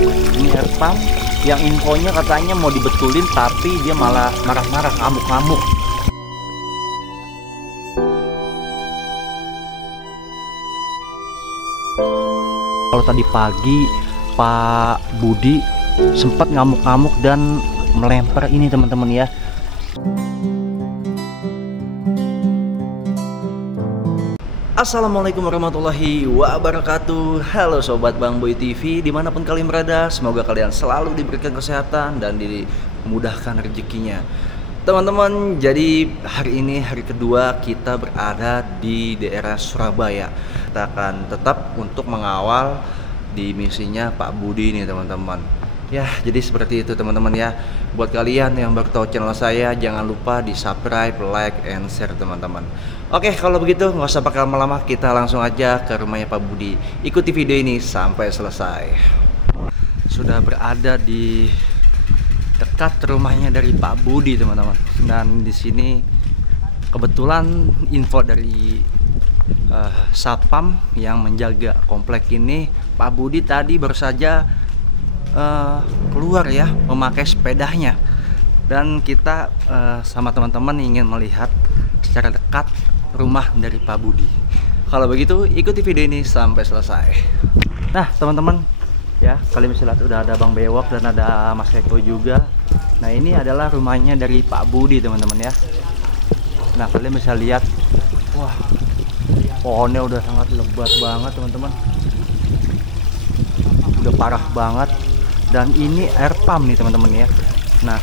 Ini air pump yang infonya katanya mau dibetulin, tapi dia malah marah-marah, ngamuk-ngamuk. Kalau tadi pagi Pak Budi sempat ngamuk-ngamuk dan melempar ini teman-teman ya. Assalamualaikum warahmatullahi wabarakatuh. Halo Sobat Bang Boy TV, dimanapun kalian berada, semoga kalian selalu diberikan kesehatan dan dimudahkan rezekinya. Teman-teman, jadi hari ini hari kedua kita berada di daerah Surabaya. Kita akan tetap untuk mengawal di misinya Pak Budi nih teman-teman. Ya, jadi seperti itu teman-teman ya. Buat kalian yang baru tahu channel saya, jangan lupa di subscribe, like, and share teman-teman. Oke, kalau begitu nggak usah pakai lama-lama, kita langsung aja ke rumahnya Pak Budi. Ikuti video ini sampai selesai. Sudah berada di dekat rumahnya dari Pak Budi teman-teman. Dan di sini kebetulan info dari Satpam yang menjaga komplek ini, Pak Budi tadi baru saja keluar ya memakai sepedanya, dan kita sama teman-teman ingin melihat secara dekat rumah dari Pak Budi. Kalau begitu ikuti video ini sampai selesai. Nah teman-teman ya, kalian bisa lihat udah ada Bang Bewok dan ada Mas Eko juga. Nah ini adalah rumahnya dari Pak Budi teman-teman ya. Nah kalian bisa lihat, wah pohonnya udah sangat lebat banget teman-teman, udah parah banget. Dan ini air pump nih teman-teman ya. Nah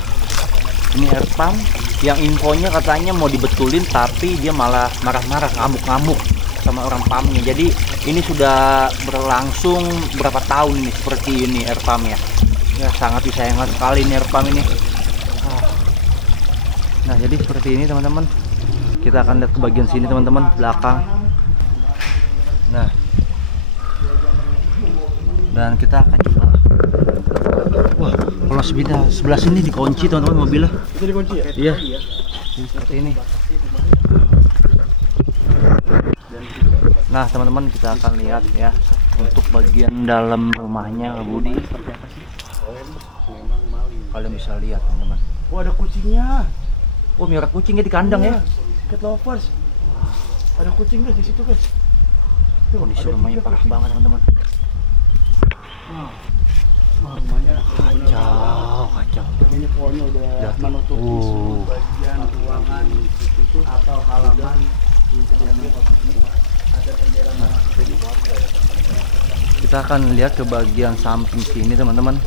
ini air pump yang infonya katanya mau dibetulin, tapi dia malah marah-marah, ngamuk-ngamuk sama orang pumpnya. Jadi ini sudah berlangsung berapa tahun nih seperti ini air pump ya. Ya sangat disayangkan sekali ini air pump ini. Nah jadi seperti ini teman-teman. Kita akan lihat ke bagian sini teman-teman, belakang. Nah dan kita akan coba. Wah, kalau sebelah sini dikunci teman-teman mobilnya. Itu dikunci ya? Iya. Seperti ini. Nah, teman-teman kita akan lihat ya untuk bagian dalam rumahnya Pak Budi. Kalian bisa lihat teman-teman. Oh, ada kucingnya. Oh, miara kucingnya di kandang ya. Cat lovers. Ada kucing guys di situ guys. Kondisi rumahnya parah banget teman-teman. Rumahnya kacau. Ini pohonnya udah menutupi seluruh bagian ruangan itu atau halaman. Ada jendela Kita akan lihat ke bagian samping sini teman-teman.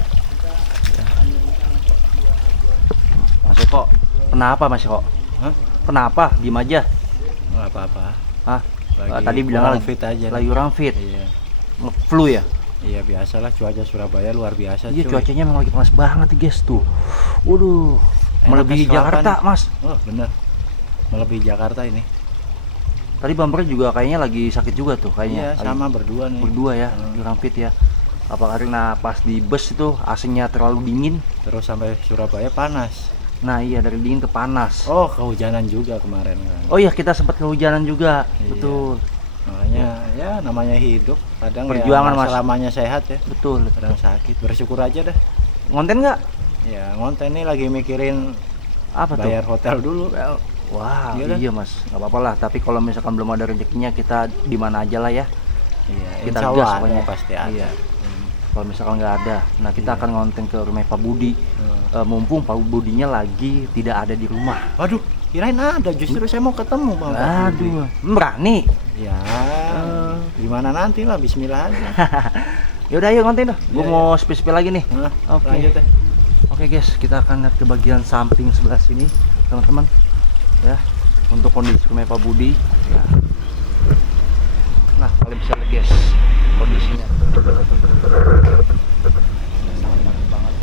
Ya. Mas Eko, kenapa Mas Eko? Hah? Kenapa? Diem aja. Nggak apa-apa. Ah, Lagi tadi bilang kurang fit aja. lagi kurang fit. Iya. Flu ya? Iya biasalah, cuaca Surabaya luar biasa. Iya, cuy. cuacanya memang lagi panas banget guys tuh. Waduh, melebihi Jakarta nih. Mas. Oh bener, melebihi Jakarta ini. Tadi bumper juga kayaknya lagi sakit juga tuh kayaknya. Iya sama berdua nih. Berdua ya, kurang fit ya. Apa karena pas di bus itu AC-nya terlalu dingin? Terus sampai Surabaya panas. Nah iya, dari dingin ke panas. Oh kehujanan juga kemarin kan. Oh iya, kita sempat kehujanan juga. Iya. Betul. Makanya ya namanya hidup, kadang Perjuangan, ya, Mas. selamanya sehat ya. Betul. Kadang sakit, bersyukur aja dah. Ngonten nggak? Ya ngonten ini lagi mikirin Apa bayar tuh? hotel dulu. Wah, Iya iya Mas, nggak apa-apa lah. Tapi kalau misalkan belum ada rezekinya, kita di mana aja lah ya. Iya, Kita insya gas Allah pokoknya. ada, pasti ada. Iya. Kalau misalkan nggak ada, nah kita Iya. akan ngonten ke rumah Pak Budi. Mumpung Pak Budinya lagi tidak ada di rumah. Waduh, kirain ada, justru saya mau ketemu Bang. Aduh, berani. Ya, gimana nanti lah, bismillah aja. Yaudah ayo ngonten dah. Gue Iya, mau spesial lagi nih. Nah, Oke. lanjut deh. Oke guys, kita akan lihat ke bagian samping sebelah sini, teman-teman. Ya, untuk kondisi rumah Pak Budi. Ya. Nah, kalian bisa lihat guys kondisinya. Sangat panas banget.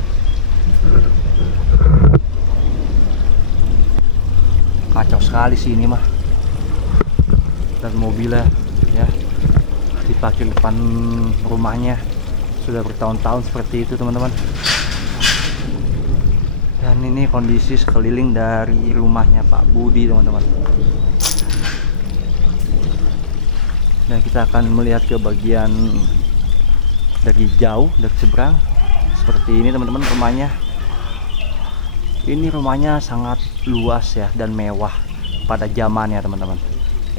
Kacau sekali sih ini mah. Dan mobilnya ya diparkir depan rumahnya sudah bertahun-tahun seperti itu teman-teman. Dan ini kondisi sekeliling dari rumahnya Pak Budi teman-teman. Dan kita akan melihat ke bagian dari jauh, dari seberang. seperti ini teman-teman rumahnya. Ini rumahnya sangat luas ya dan mewah pada zamannya teman-teman.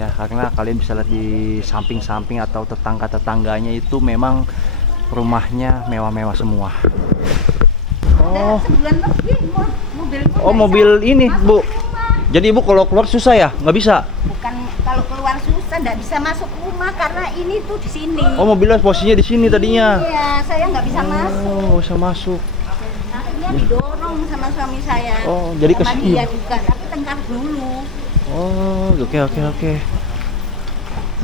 Ya, karena kalian bisa lihat di samping-samping atau tetangga-tetangganya itu memang rumahnya mewah-mewah semua. Oh, mobil ini, Bu. Jadi Ibu kalau keluar susah ya? Nggak bisa? Bukan kalau keluar susah, nggak bisa masuk rumah karena ini tuh di sini. Oh, mobilnya posisinya di sini tadinya. Iya, saya nggak bisa masuk. Oh, nggak bisa masuk. Akhirnya didorong sama suami saya. Oh, jadi sama kesini. dia juga, tapi tengkar dulu. Oh, oke.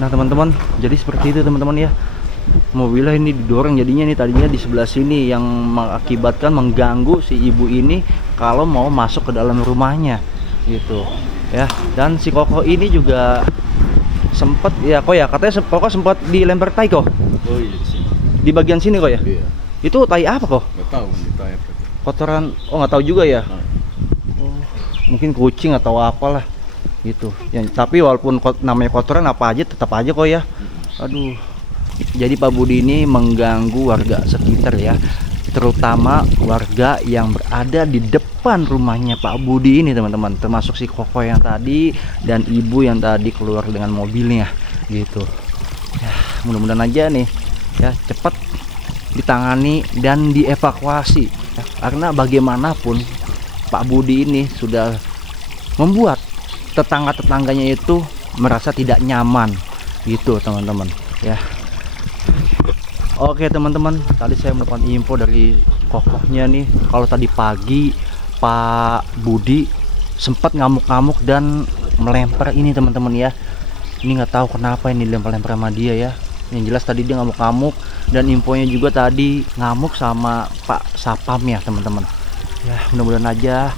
Nah, teman-teman, jadi seperti itu teman-teman ya. Mobilnya ini didorong, jadinya nih tadinya di sebelah sini yang mengakibatkan mengganggu si ibu ini kalau mau masuk ke dalam rumahnya gitu ya. Dan si Koko ini juga sempat ya kok ya katanya Koko sempat dilempar tai kok. Oh iya di sini. Di bagian sini kok ya? Iya. Itu tai apa kok? Nggak tahu ini tai apa. Kotoran. Oh, nggak tahu juga ya. Nah. Oh, mungkin kucing atau apalah gitu. Ya, tapi walaupun namanya kotoran apa aja tetap aja kok ya. Aduh. Jadi Pak Budi ini mengganggu warga sekitar ya, terutama warga yang berada di depan rumahnya Pak Budi ini teman-teman, termasuk si Koko yang tadi dan ibu yang tadi keluar dengan mobilnya gitu ya. Mudah-mudahan aja nih ya cepat ditangani dan dievakuasi ya, karena bagaimanapun Pak Budi ini sudah membuat tetangga-tetangganya itu merasa tidak nyaman gitu teman-teman ya. Oke teman-teman, tadi saya mendapatkan info dari kokohnya nih, kalau tadi pagi Pak Budi sempat ngamuk-ngamuk dan melempar ini teman-teman ya. Ini nggak tahu kenapa ini lempar-lempar sama dia ya. Yang jelas tadi dia ngamuk-ngamuk dan infonya juga tadi ngamuk sama Pak Sapam ya teman-teman. Ya mudah-mudahan aja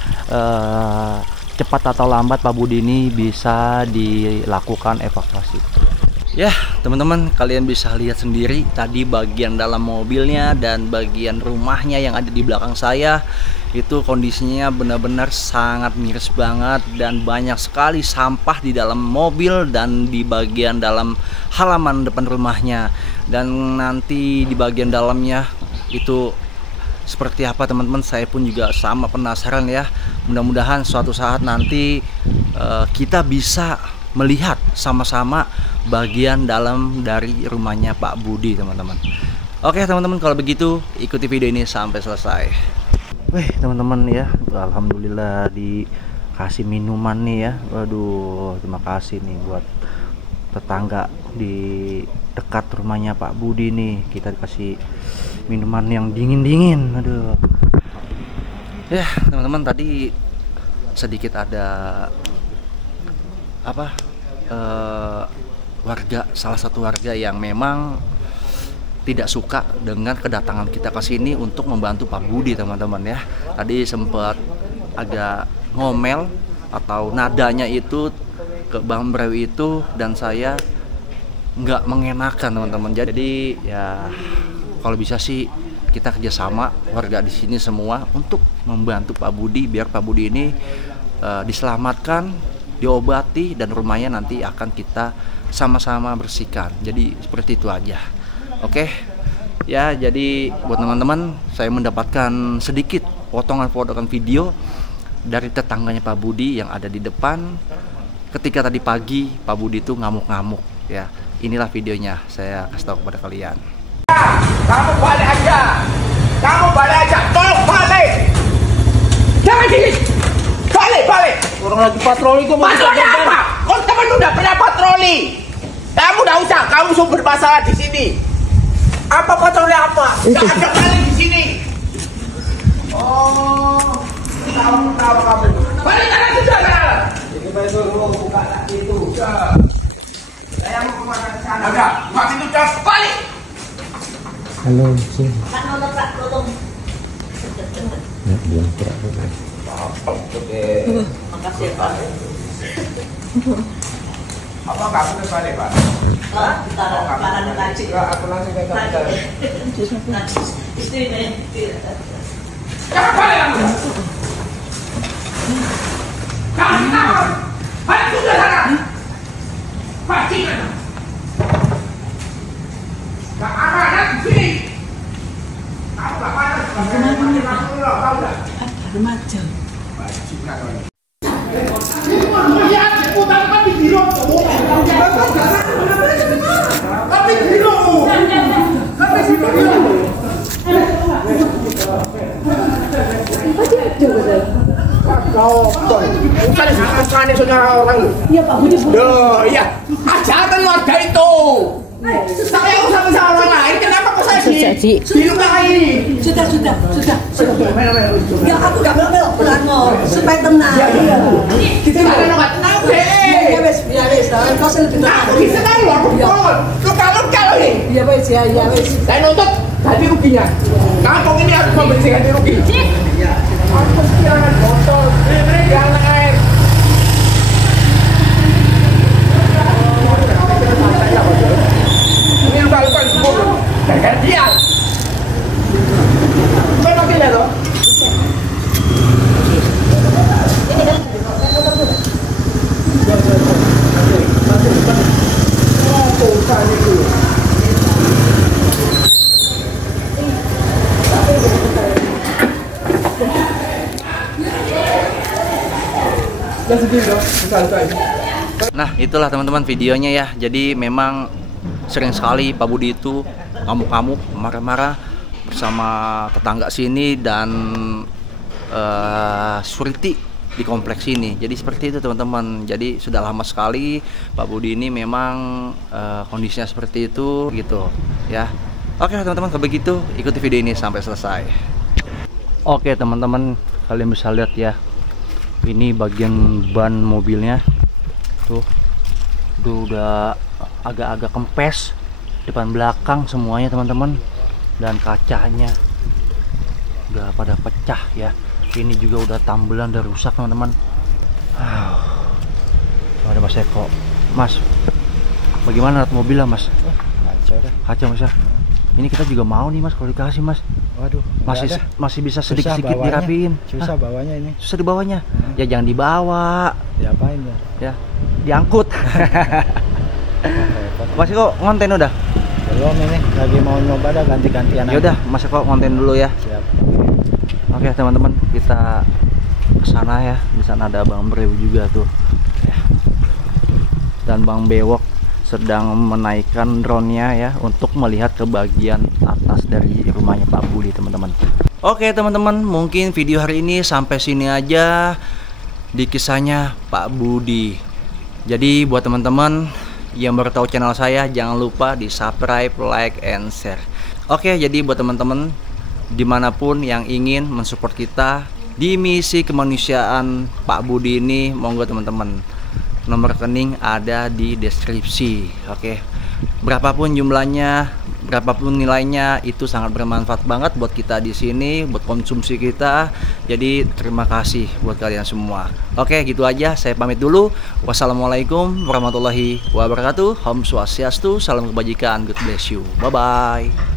cepat atau lambat Pak Budi ini bisa dilakukan evakuasi. Ya teman-teman, kalian bisa lihat sendiri tadi bagian dalam mobilnya dan bagian rumahnya yang ada di belakang saya itu kondisinya benar-benar sangat miris banget dan banyak sekali sampah di dalam mobil dan di bagian dalam halaman depan rumahnya. Dan nanti di bagian dalamnya itu seperti apa teman-teman, saya pun juga sama penasaran ya. Mudah-mudahan suatu saat nanti kita bisa melihat sama-sama bagian dalam dari rumahnya Pak Budi teman-teman. Oke teman-teman, kalau begitu ikuti video ini sampai selesai. Wih teman-teman ya, alhamdulillah dikasih minuman nih ya. Waduh, terima kasih nih buat tetangga di dekat rumahnya Pak Budi nih. Kita dikasih minuman yang dingin-dingin. Aduh. Ya teman-teman, tadi sedikit ada salah satu warga yang memang tidak suka dengan kedatangan kita ke sini untuk membantu Pak Budi teman-teman ya. Tadi sempat agak ngomel atau nadanya itu ke Bang Brewi itu dan saya nggak mengenakan teman-teman. Jadi ya kalau bisa sih kita kerjasama warga di sini semua untuk membantu Pak Budi biar Pak Budi ini diselamatkan, diobati, dan rumahnya nanti akan kita sama-sama bersihkan. Jadi seperti itu aja. Oke ya, jadi buat teman-teman saya mendapatkan sedikit potongan-potongan video dari tetangganya Pak Budi yang ada di depan ketika tadi pagi Pak Budi itu ngamuk-ngamuk ya. Inilah videonya, saya kasih tahu kepada kalian. Kamu balik aja, tolong balik, jangan gini. Balik. Orang lagi patroli kok. Patroli apa? Kau teman udah pernah patroli. Kamu udah usah, kamu sumber masalah di sini. Apa patroli apa? Gak ada kali di sini. Oh, tahu kamu. Balik kanan sudah kan? Jadi baru buka itu. Saya mau kemana ke sana? Ada, mak itu jas balik. Halo, sini. Pak Nono, Pak, tolong. Ya, bilang Pak. Makasih Pak. Apa kamu ke balik Pak? Taruh tadi. Aku langsung ke kantor. Istri ini. Jangan balik kamu. Jangan. Balik sudah sana. Pastikan. Gak amanah di sini. Kamu gak panas. motor. Bukan bukan saudara orang. Iya Pak Budi. Loh, iya. Ajarkan warga itu. Saya usah sama orang lain. Kenapa kok saya dilukai? Sudah. Ya aku gak belok pelan supaya tenang. Iya. Kita nggak tenang deh. Ya wes. Kau lebih tenang. Aku bisa tahu aku pun. Luka loh ini. Iya wes. Saya nuntut ganti ruginya. Kampung ini harus memberi ganti rugi. Aku kehilangan motor. Yang lain. Ini luka-luka semua. Gantian. Kau nanti ya loh. Nah, itulah teman-teman videonya ya. Jadi memang sering sekali Pak Budi itu ngamuk-ngamuk, marah-marah bersama tetangga sini dan security di kompleks ini. Jadi seperti itu teman-teman. Jadi sudah lama sekali Pak Budi ini memang kondisinya seperti itu gitu ya. Oke teman-teman, kalau begitu ikuti video ini sampai selesai. Oke teman-teman, kalian bisa lihat ya. Ini bagian ban mobilnya. Tuh udah agak-agak kempes, depan belakang semuanya teman-teman, dan kacanya udah pada pecah ya. Ini juga udah tambelan, udah rusak teman-teman. Ada Mas Eko. Mas, bagaimana mobilnya Mas? Kacau Mas ya. Ini kita juga mau nih Mas kalau dikasih Mas. Waduh, masih bisa sedikit-sedikit dirapiin. Susah bawanya ini. Susah dibawanya. Ya jangan dibawa. Diapain ya? Ya, diangkut. Mas Eko ngonten udah? Belum ini, lagi mau nyoba dah ganti-gantian. Ya udah, Mas Eko ngonten dulu ya. Siap. Oke teman-teman, kita ke sana ya. Di sana ada Bang Brew juga tuh. Ya. Dan Bang Bewok sedang menaikkan drone-nya ya untuk melihat ke bagian atas dari rumahnya Pak Budi teman-teman. Oke teman-teman, mungkin video hari ini sampai sini aja di kisahnya Pak Budi. Jadi buat teman-teman yang baru tahu channel saya, jangan lupa di subscribe, like, and share. Oke, jadi buat teman-teman dimanapun yang ingin mensupport kita di misi kemanusiaan Pak Budi ini, monggo teman-teman. Nomor rekening ada di deskripsi. Oke, berapapun jumlahnya, berapapun nilainya, itu sangat bermanfaat banget buat kita di sini, buat konsumsi kita. Jadi terima kasih buat kalian semua. Oke, gitu aja. Saya pamit dulu. Wassalamualaikum warahmatullahi wabarakatuh. Om Swastiastu, salam kebajikan. God bless you. Bye bye.